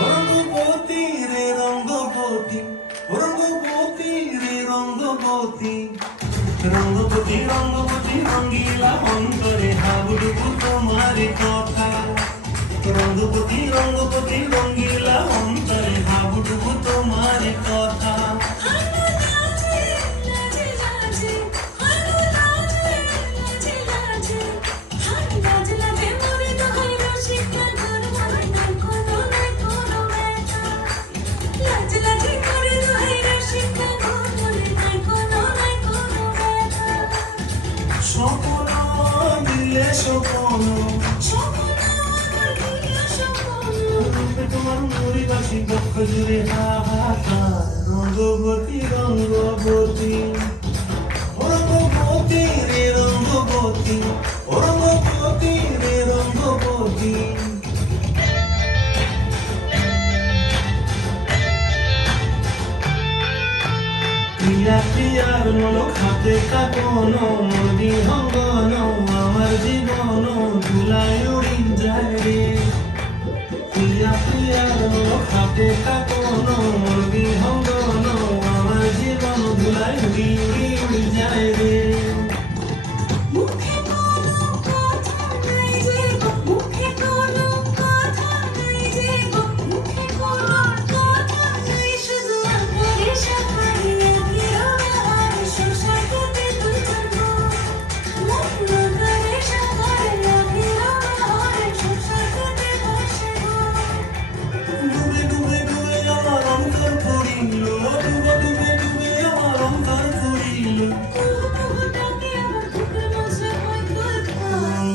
রঙ্গবতী রে রঙ্গবতী, রঙ্গবতী রে রঙ্গবতী, রঙ্গবতী রঙ্গবতী রঙ্গিলা অন্তরে হাবুডুবু তোমার কথা। রঙ্গবতী রঙ্গবতী রঙ্গিলা অন্তরে হাবুডুবু তোমার কথা। স্বপ্ন দিলে স্বপ্ন তোমার মুড়ি বাসি বক্ষ জুড়ে হাহাকার। রঙ্গবতী রঙ্গবতী, রঙ্গবতী রে রঙ্গবতী, রঙ্গবতী রে রঙ্গবতী। প্রিয়া প্রিয়ার মলক হাতে কাকন মদি হঙ্গন আমার জীবন ধুলায় উড়ি যায় রে। প্রিয়া প্রিয়ার মলক হাতে কাকন মদি হঙ্গন আমার জীবন ধুলায় উড়ি উড়ি উড়ি যায় রে।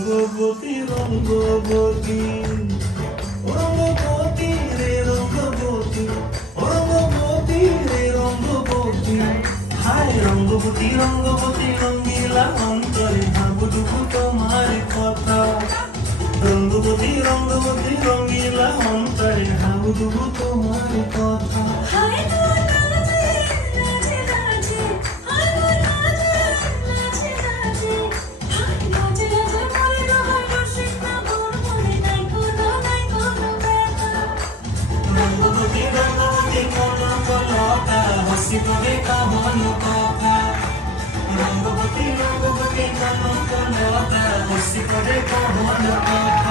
রঙ্গবতী রঙ্গবতী, রঙ্গবতী রে রঙ্গবতী, রঙ্গবতী রে রঙ্গবতী। হায় রঙ্গবতী রঙ্গবতী রঙ্গিলা অন্তরে হাবুডুবু তোমার কথা। রঙ্গবতী রঙ্গবতী রঙ্গিলা অন্তরে হাবুডুবু তোমার কথা। রঙ্গবতী রঙ্গবতী কনক লতা হসি পড়ে কহন কথা। রঙ্গবতী রঙ্গবতী কনক লতা হসি পড়ে কহন কথা।